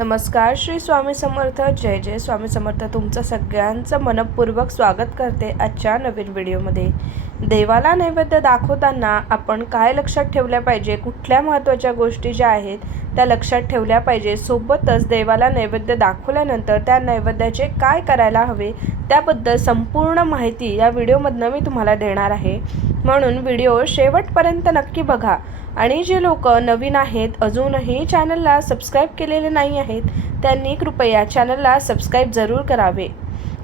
नमस्कार श्री स्वामी समर्थ. जय जय स्वामी समर्थ. तुमचं सगळ्यांचं मनपूर्वक स्वागत करते आजच्या नवीन व्हिडिओमध्ये. देवाला नैवेद्य दाखवताना आपण काय लक्षात ठेवल्या पाहिजे? कुठल्या महत्त्वाच्या गोष्टी ज्या आहेत त्या लक्षात ठेवल्या पाहिजे? सोबतच देवाला नैवेद्य दाखवल्यानंतर त्या नैवेद्याचे काय करायला हवे त्याबद्दल संपूर्ण माहिती या व्हिडिओमधनं मी तुम्हाला देणार आहे. म्हणून व्हिडिओ शेवटपर्यंत नक्की बघा. आणि जे लोक नवीन आहेत अजूनही चॅनलला सबस्क्राईब केलेले नाही आहेत त्यांनी कृपया चॅनलला सबस्क्राईब जरूर करावे.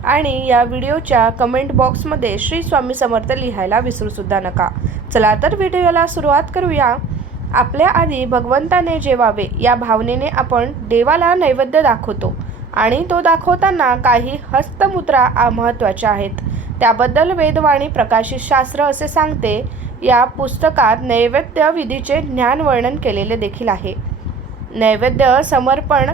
आणि या व्हिडिओच्या कमेंट बॉक्समध्ये श्री स्वामी समर्थ लिहायला विसरूसुद्धा नका. चला तर व्हिडिओला सुरुवात करूया. आपल्या आधी भगवंताने जेवावे या भावनेने आपण देवाला नैवेद्य दाखवतो. आणि तो दाखवताना काही हस्तमुद्रा महत्त्वाच्या आहेत. त्याबद्दल वेदवाणी प्रकाशित शास्त्र असे सांगते या पुस्तकात नैवेद्य विधीचे ज्ञान वर्णन केलेले देखील आहे. नैवेद्य समर्पण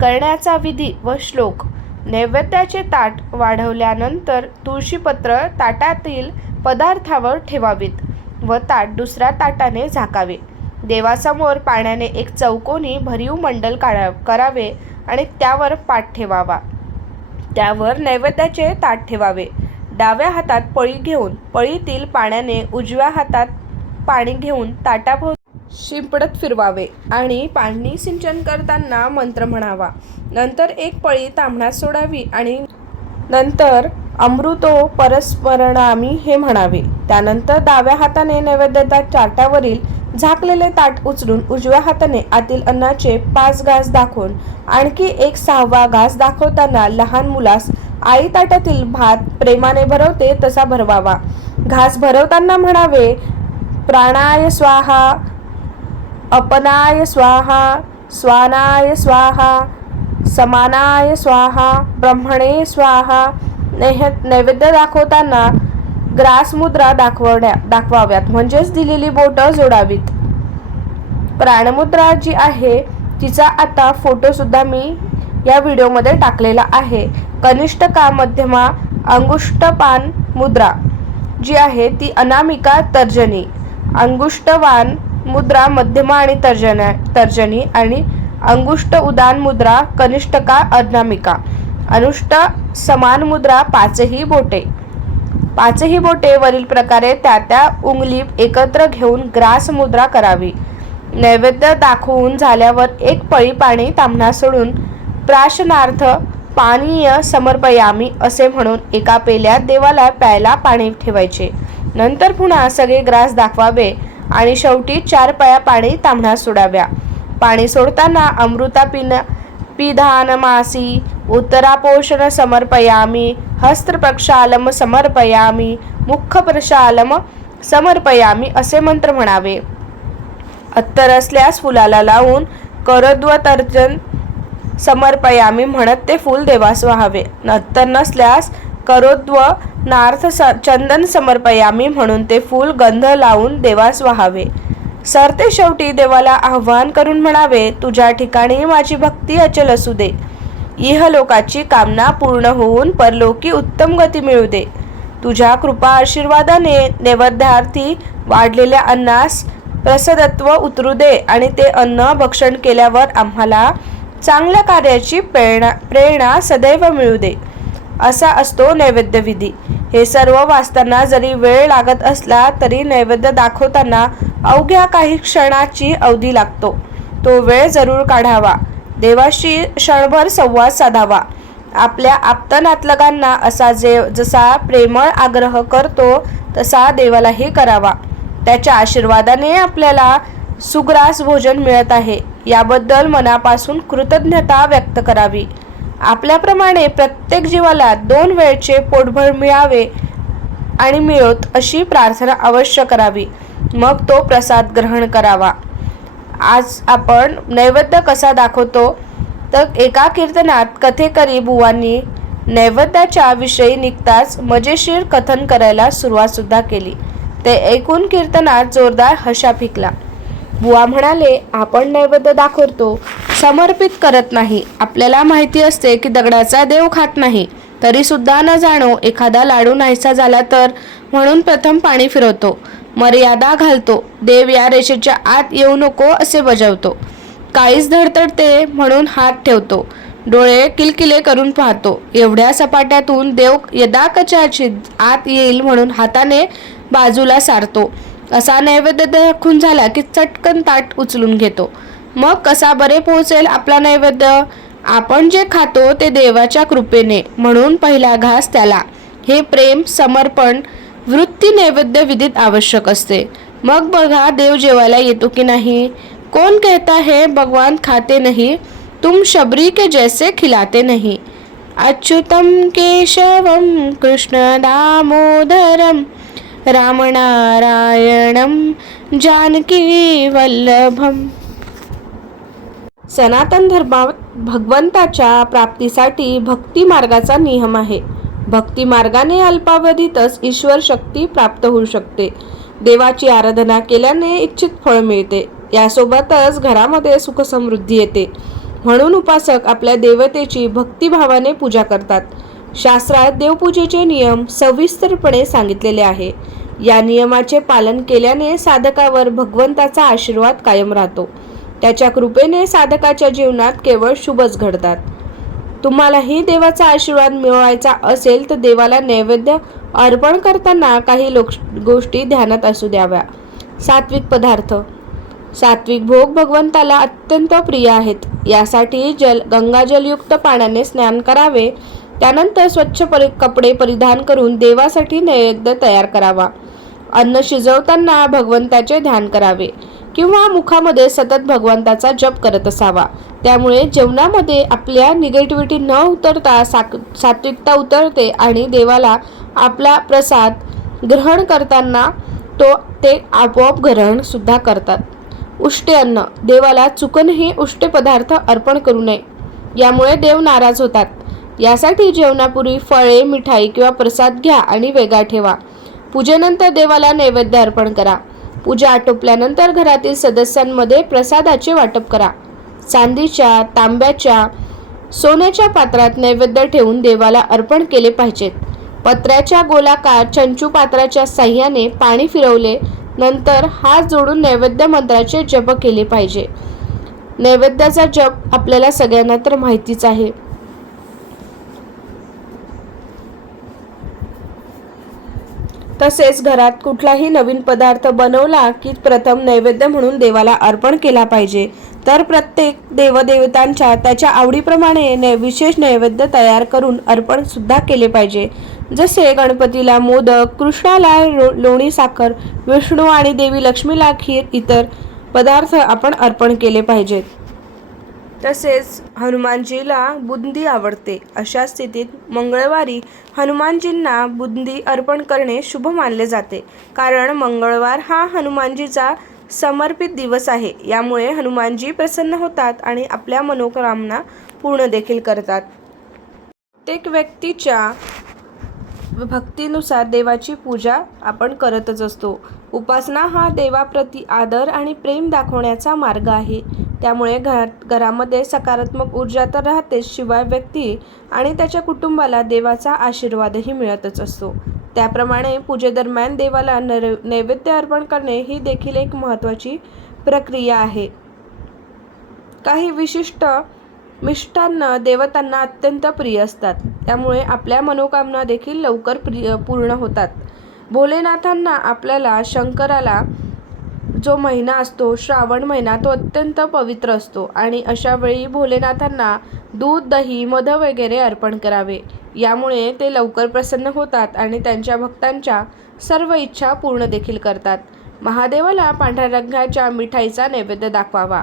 करण्याचा विधी व श्लोक. नैवेद्याचे ताट वाढवल्यानंतर तुळशीपत्र ताटातील पदार्थावर ठेवावीत व ताट दुसऱ्या ताटाने झाकावे. देवासमोर पाण्याने एक चौकोनी भरीव मंडल काढा करावे आणि त्यावर पाठ ठेवावा. त्यावर नैवेद्याचे ताट ठेवावे. डाव्या हातात पळी घेऊन पळीतील पाण्याने उजव्या हातात पाणी घेऊन ताटाभोवती शिंपडत फिरवावे आणि पाणी सिंचन करताना मंत्र म्हणावा. नंतर एक पळी तांबण्यात सोडावी आणि नंतर अमृतो परस्मरणामी हे म्हणावे. त्यानंतर डाव्या हाताने नैवेद्याच्या चाटावरील झाकलेले ताट उचलून उजव्या हाताने आतील अन्नाचे पाच घास दाखवून आणखी एक सहावा घास दाखवताना लहान मुलास आई ताटातील भात प्रेमाने भरवते तसा भरवावा. घास भरवताना म्हणावे प्राणाय स्वाहा अपनाय स्वाहा स्वानाय स्वाहा समानाय स्वाहा ब्रह्मणे स्वाहा नैह नैवेद्य दाखवताना ग्रास मुद्रा दाखवण्या दाखवाव्यात. म्हणजेच दिलेली बोटं जोडावीत. प्राणमुद्रा जी आहे तिचा आता फोटो सुद्धा मी या व्हिडिओमध्ये टाकलेला आहे. कनिष्ठ का मध्यमा अंगुष्टपान मुद्रा जी आहे ती अनामिका तर्जनी. अंगुष्टवान मुद्रा मध्यमा आणि तर्जना तर्जनी आणि अंगुष्ट उदान मुद्रा कनिष्ठका अनामिका. अनुष्ट समान मुद्रा पाचही बोटे. पाचही बोटे वरील प्रकारे त्या त्या उंगली एकत्र घेऊन ग्रास मुद्रा करावी. नैवेद्य दाखवून झाल्यावर एक पळी पाणी तांबणा सोडून प्राशनार्थ पाणीय समर्पयामी असे म्हणून एका पेल्यात देवाला प्यायला पाणी ठेवायचे. नंतर पुन्हा सगळे ग्रास दाखवावे आणि शेवटी चार पया पाणी तांबण्यास सोडाव्या. पाणी सोडताना अमृता पिन पिधानमासी उत्तरापोषण समर्पयामी हस्त्रप्रक्षालम समर्पयामी मुखप्रक्षालम समर्पयामी असे मंत्र म्हणावे. अत्तर असल्यास फुलाला लावून करद्वतर्जन समर्पयामी म्हणत ते फूल देवास व्हावे. नंतर नसल्यास करोद्व नार्थ स चंदन समर्पयामी म्हणून ते फूल गंध लावून देवास व्हावे. सरते शेवटी देवाला आव्हान करून म्हणावे तुझ्या ठिकाणी माझी भक्ती अचल असू दे. इहलोकाची कामना पूर्ण होऊन परलोकी उत्तम गती मिळू दे. तुझ्या कृपा आशीर्वादाने नैवेद्यार्थी वाढलेल्या अन्नास प्रसदत्व उतरू दे आणि ते अन्न भक्षण केल्यावर आम्हाला चांगल्या कार्याची प्रेरणा प्रेरणा सदैव मिळू दे असा असतो नैवेद्यविधी हे सर्व वाचताना जरी वेळ लागत असला तरी नैवेद्य दाखवताना अवघ्या काही क्षणाची अवधी लागतो. तो वेळ जरूर काढावा. देवाशी क्षणभर संवाद साधावा. आपल्या आप्तनातलगांना असा जे जसा प्रेमळ आग्रह करतो तसा देवालाही करावा. त्याच्या आशीर्वादाने आपल्याला सुग्रास भोजन मिळत आहे. याबद्दल मनापासून कृतज्ञता व्यक्त करावी. आपल्याप्रमाणे प्रत्येक जीवाला दोन वेळचे पोटभर मिळावे आणि मिळोत अशी प्रार्थना अवश्य करावी. मग तो प्रसाद ग्रहण करावा. आज आपण नैवेद्य कसा दाखवतो? तर एका कीर्तनात कथेकरी बुवांनी नैवेद्याच्या विषयी निघताच मजेशीर कथन करायला सुरुवात सुद्धा केली. ते ऐकून कीर्तनात जोरदार हशा फिकला. बुवा म्हणाले आपण नैवेद्य दाखवतो. समर्पित करत नाही. आपल्याला माहिती असते की दगडाचा देव खात नाही. तरी सुद्धा न जाणो एखादा लाडू नाहीसा झाला तर म्हणून प्रथम पाणी फिरवतो. मर्यादा घालतो. देव या रेषेच्या आत येऊ नको असे बजावतो. काहीच धडधडते म्हणून हात ठेवतो. डोळे किलकिले करून पाहतो. एवढ्या सपाट्यातून देव यदाकचाची आत येईल म्हणून हाताने बाजूला सारतो. असा नैवेद्य दाखवून झाला की चटकन ताट उचलून घेतो. मग कसा बरे पोहोचेल आपला नैवेद्य? आपण जे खातो ते देवाच्या कृपेने म्हणून पहिला घास त्याला. हे प्रेम समर्पण वृत्ती नैवेद्य विधीत आवश्यक असते. मग बघा देव जेवायला येतो की नाही? कोण कहता है भगवान खाते नहीं? तुम शबरी के जैसे खिलाते नहीं. अच्युतम केशवम कृष्ण दामोदरम रामनारायणं जानकी वल्लभम. सनातन धर्मात भगवंताच्या प्राप्तीसाठी भक्ती मार्गाचा नियम आहे. भक्ती मार्गाने अल्पावधीतच ईश्वर शक्ती प्राप्त होऊ शकते. देवाची आराधना केल्याने इच्छित फळ मिळते. यासोबतच घरामध्ये सुखसमृद्धी येते. म्हणून उपासक आपल्या देवतेची भक्तिभावाने पूजा करतात. शास्त्रात देवपूजेचे नियम सविस्तरपणे सांगितलेले आहे. या नियमाचे पालन केल्याने साधकावर भगवंताचा आशीर्वाद कायम राहतो. त्याच्या कृपेने साधकाच्या जीवनात केवळ शुभच घडतात. तुम्हालाही देवाचा आशीर्वाद मिळवायचा असेल तर देवाला नैवेद्य अर्पण करताना काही लोक गोष्टी ध्यानात असू द्याव्या. सात्विक पदार्थ. सात्विक भोग भगवंताला अत्यंत प्रिय आहेत. यासाठी जल गंगाजलयुक्त पाण्याने स्नान करावे त्यानंतर स्वच्छ परि कपडे परिधान करून देवासाठी नैवेद्य तयार करावा. अन्न शिजवताना भगवंताचे ध्यान करावे किंवा मुखामध्ये सतत भगवंताचा जप करत असावा. त्यामुळे जेवणामध्ये आपल्या निगेटिव्हिटी न उतरता साक सात्विकता उतरते आणि देवाला आपला प्रसाद ग्रहण करताना तो ते आपोआप ग्रहण सुद्धा करतात. उष्टे अन्न देवाला चुकूनही उष्टे पदार्थ अर्पण करू नये. यामुळे देव नाराज होतात. यासाठी जेवणापूर्वी फळे मिठाई किंवा प्रसाद घ्या आणि वेगळा ठेवा. पूजेनंतर देवाला नैवेद्य अर्पण करा. पूजा आटोपल्यानंतर घरातील सदस्यांमध्ये प्रसादाचे वाटप करा. चांदीच्या तांब्याच्या सोन्याच्या पात्रात नैवेद्य ठेवून देवाला अर्पण केले पाहिजेत. पत्र्याच्या गोलाकार चंचू पात्राच्या साह्याने पाणी फिरवले नंतर हात जोडून नैवेद्य मंत्राचे जप केले पाहिजे. नैवेद्याचा जप आपल्याला सगळ्यांना तर माहितीच आहे. तसेच घरात कुठलाही नवीन पदार्थ बनवला की प्रथम नैवेद्य म्हणून देवाला अर्पण केला पाहिजे. तर प्रत्येक देवदेवतांच्या त्याच्या आवडीप्रमाणे नै विशेष नैवेद्य तयार करून अर्पण सुद्धा केले पाहिजे. जसे गणपतीला मोदक कृष्णाला लो लोणी साखर विष्णू आणि देवी लक्ष्मीला खीर इतर पदार्थ आपण अर्पण केले पाहिजेत. तसेच हनुमानजीला बुंदी आवडते. अशा स्थितीत मंगळवारी हनुमानजींना बुंदी अर्पण करणे शुभ मानले जाते. कारण मंगळवार हा हनुमानजीचा समर्पित दिवस आहे. यामुळे हनुमानजी प्रसन्न होतात आणि आपल्या मनोकामना पूर्ण देखील करतात. प्रत्येक व्यक्तीच्या भक्तीनुसार देवाची पूजा आपण करतच असतो. उपासना हा देवाप्रती आदर आणि प्रेम दाखवण्याचा मार्ग आहे. त्यामुळे घरात घरामध्ये सकारात्मक ऊर्जा तर राहतेच शिवाय व्यक्ती आणि त्याच्या कुटुंबाला देवाचा आशीर्वादही मिळतच असतो. त्याप्रमाणे पूजेदरम्यान देवाला नर नैवेद्य अर्पण करणे ही देखील एक महत्त्वाची प्रक्रिया आहे. काही विशिष्ट मिष्टान्न देवतांना अत्यंत प्रिय असतात. त्यामुळे आपल्या मनोकामना देखील लवकर प्रिय पूर्ण होतात. भोलेनाथांना आपल्याला शंकराला जो महिना असतो श्रावण महिना तो अत्यंत पवित्र असतो. आणि अशा वेळी भोलेनाथांना दूध दही मध वगैरे अर्पण करावे. यामुळे ते लवकर प्रसन्न होतात आणि त्यांच्या भक्तांच्या सर्व इच्छा पूर्ण देखील करतात. महादेवाला पांढऱ्या रंगाच्या मिठाईचा नैवेद्य दाखवावा.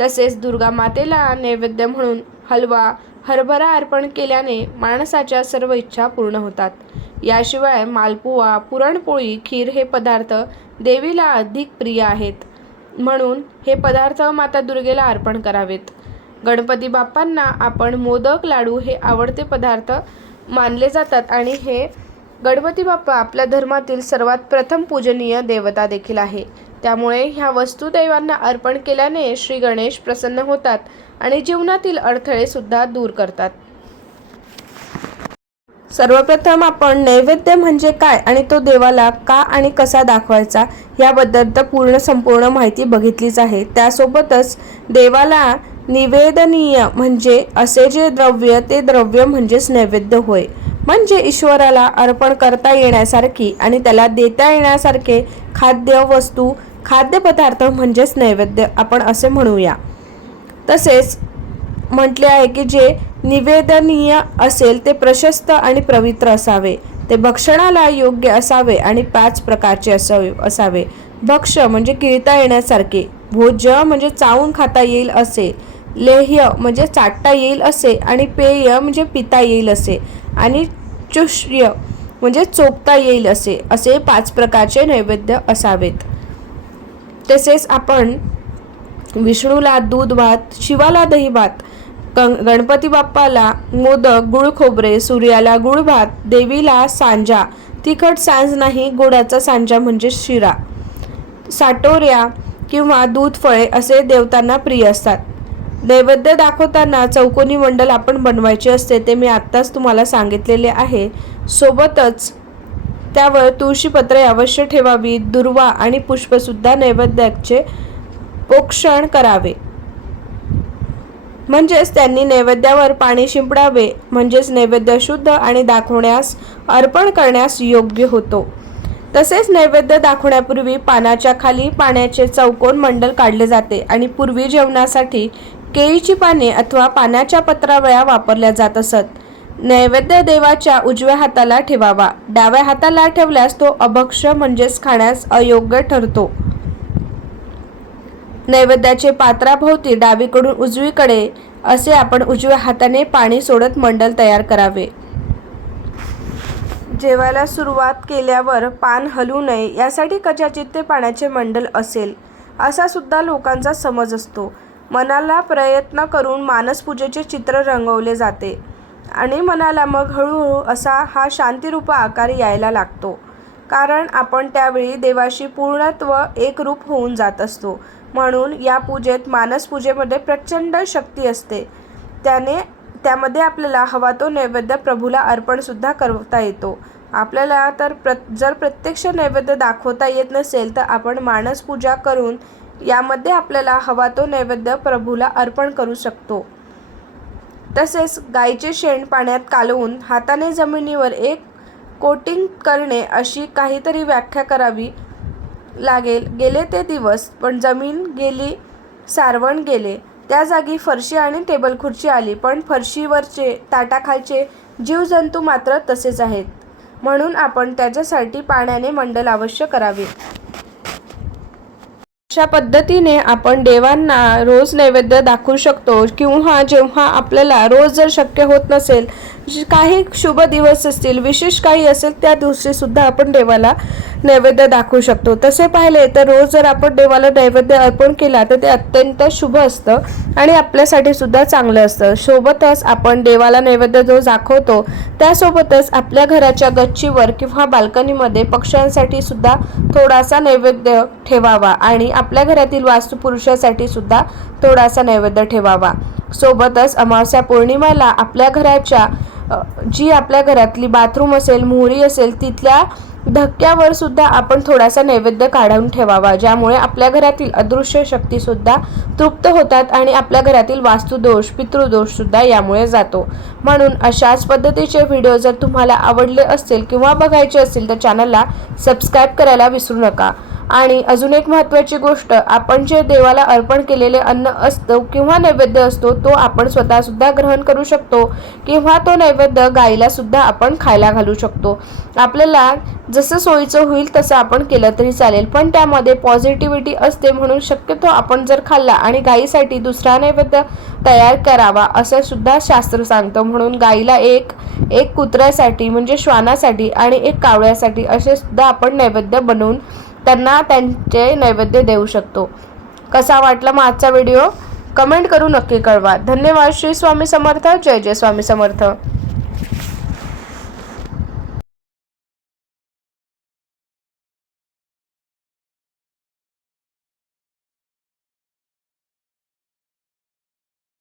तसेच दुर्गा मातेला नैवेद्य म्हणून हलवा हरभरा अर्पण केल्याने माणसाच्या सर्व इच्छा पूर्ण होतात. याशिवाय मालपुवा पुरणपोळी खीर हे पदार्थ देवीला अधिक प्रिय आहेत. म्हणून हे पदार्थ माता दुर्गेला अर्पण करावेत. गणपती बाप्पांना आपण मोदक लाडू हे आवडते पदार्थ मानले जातात आणि हे गणपती बाप्पा आपल्या धर्मातील सर्वात प्रथम पूजनीय देवता देखील आहे. त्यामुळे ह्या वस्तुदैवांना अर्पण केल्याने श्री गणेश प्रसन्न होतात आणि जीवनातील अडथळे सुद्धा दूर करतात. सर्वप्रथम आपण नैवेद्य म्हणजे काय आणि तो देवाला का आणि कसा दाखवायचा याबद्दल तर पूर्ण संपूर्ण माहिती बघितलीच आहे. त्यासोबतच देवाला निवेदनीय म्हणजे असे जे द्रव्य ते द्रव्य म्हणजेच नैवेद्य होय. म्हणजे ईश्वराला अर्पण करता येण्यासारखी आणि त्याला देता येण्यासारखे खाद्य वस्तू खाद्यपदार्थ म्हणजेच नैवेद्य आपण असे म्हणूया. तसेच म्हटले आहे की जे निवेदनीय असेल ते प्रशस्त आणि पवित्र असावे. ते भक्षणाला योग्य असावे आणि पाच प्रकारचे असावे असावे. भक्ष म्हणजे किळता येण्यासारखे. भोज्य म्हणजे चावून खाता येईल असे. लेह्य म्हणजे चाटता येईल असे आणि पेय म्हणजे पिता येईल असे. आणि चुष्य म्हणजे चोपता येईल असे. असे पाच प्रकारचे नैवेद्य असावेत. तसेच आपण विष्णूला दूध भात शिवाला दही भात गण गणपती बाप्पाला मोदक गुळ खोबरे सूर्याला गुळ भात देवीला सांजा. तिखट सांज नाही गुळाचा सांजा म्हणजे शिरा. साटोऱ्या किंवा दूध फळे असे देवतांना प्रिय असतात. नैवेद्य दाखवताना चौकोनी मंडल आपण बनवायचे असते ते मी आत्ताच तुम्हाला सांगितलेले आहे. सोबतच त्यावर तुळशीपत्रे अवश्य ठेवावी दुर्वा आणि पुष्पसुद्धा नैवेद्याचे पोक्षण करावे. म्हणजेच त्यांनी नैवेद्यावर पाणी शिंपडावे म्हणजेच नैवेद्य शुद्ध आणि दाखवण्यास अर्पण करण्यास योग्य होतो. तसेच नैवेद्य दाखवण्यापूर्वी पानाच्या खाली पाण्याचे चौकोन मंडल काढले जाते आणि पूर्वी जेवणासाठी केळीची पाने अथवा पाण्याच्या पत्रावळ्या वापरल्या जात असत. नैवेद्य देवाच्या उजव्या हाताला ठेवावा. डाव्या हाताला ठेवल्यास तो अभक्ष म्हणजेच खाण्यास अयोग्य ठरतो. नैवेद्याचे पात्राभोवती डावीकडून उजवीकडे असे आपण उजव्या हाताने पाणी सोडत मंडल तयार करावे. जेवायला सुरुवात केल्यावर पान हलू नये यासाठी कदाचित ते पाण्याचे मंडल असेल असा सुद्धा लोकांचा समज असतो. मनाला प्रयत्न करून मानसपूजेचे चित्र रंगवले जाते आणि मनाला मग हळूहळू असा हा शांतिरूप आकार यायला लागतो. कारण आपण त्यावेळी देवाशी पूर्णत्व एकरूप होऊन जात असतो. म्हणून या पूजेत मानस पूजेमध्ये प्रचंड शक्ती असते. त्याने त्यामध्ये आपल्याला हवा तो नैवेद्य प्रभूला अर्पणसुद्धा करता येतो. आपल्याला तर प्र जर प्रत्यक्ष नैवेद्य दाखवता येत नसेल तर आपण मानस पूजा करून यामध्ये आपल्याला हवा तो नैवेद्य प्रभूला अर्पण करू शकतो. तसेच गाईचे शेण पाण्यात कालवून हाताने जमिनीवर एक कोटिंग करणे अशी काहीतरी व्याख्या करावी लागेल. गेले ते दिवस पण जमीन गेली सारवण गेले. त्या जागी फरशी आणि टेबल खुर्ची आली पण फरशीवरचे ताटाखालचे जीवजंतू मात्र तसेच आहेत. म्हणून आपण त्याच्यासाठी पाण्याने मंडल अवश्य करावे. अशा पद्धतीने आपण देवांना रोज नैवेद्य दाखवू शकतो. किंवा जेव्हा आपल्याला रोज जर शक्य होत नसेल काही शुभ दिवस असतील विशेष काही असेल त्या दिवशी सुद्धा आपण देवाला नैवेद्य दाखवू शकतो. तसे पाहिले तर रोज जर आपण देवाला नैवेद्य अर्पण केला तर ते अत्यंत शुभ असतं आणि आपल्यासाठी सुद्धा चांगलं असतं. सोबतच आपण देवाला नैवेद्य जो दाखवतो त्यासोबतच आपल्या घराच्या गच्चीवर किंवा बाल्कनीमध्ये पक्ष्यांसाठी सुद्धा थोडासा नैवेद्य ठेवावा आणि आपल्या घरातील वास्तुपुरुषासाठी सुद्धा थोडासा नैवेद्य ठेवावा. सोबतच अमावस्या पौर्णिमेला आपल्या घराच्या जी आपल्या घरातली बाथरूम असेल मोहरी असेल तिथल्या धक्क्यावर सुद्धा आपण थोडासा नैवेद्य काढून ठेवावा ज्यामुळे आपल्या घरातील अदृश्य शक्ती सुद्धा तृप्त होतात आणि आपल्या घरातील वास्तुदोष पितृदोष सुद्धा यामुळे जातो. म्हणून अशाच पद्धतीचे व्हिडिओ जर तुम्हाला आवडले असतील किंवा बघायचे असतील तर चॅनलला सबस्क्राईब करायला विसरू नका. आणि अजून एक महत्त्वाची गोष्ट आपण जे देवाला अर्पण केलेले अन्न असतो किंवा नैवेद्य असतो तो आपण स्वतःसुद्धा ग्रहण करू शकतो किंवा तो नैवेद्य गाईला सुद्धा आपण खायला घालू शकतो. आपल्याला जसं सोयीचं होईल तसं आपण केलं तरी चालेल पण त्यामध्ये पॉझिटिव्हिटी असते म्हणून शक्यतो आपण जर खाल्ला आणि गाईसाठी दुसरा नैवेद्य तयार करावा असं सुद्धा शास्त्र सांगतं. म्हणून गाईला एक एक कुत्र्यासाठी म्हणजे श्वानासाठी आणि एक कावळ्यासाठी असे सुद्धा आपण नैवेद्य बनवून त्यांना त्यांचे नैवेद्य देऊ शकतो. कसा वाटला मग आजचा व्हिडिओ? कमेंट करून नक्की कळवा. धन्यवाद. श्री स्वामी समर्थ. जय जय स्वामी समर्थ.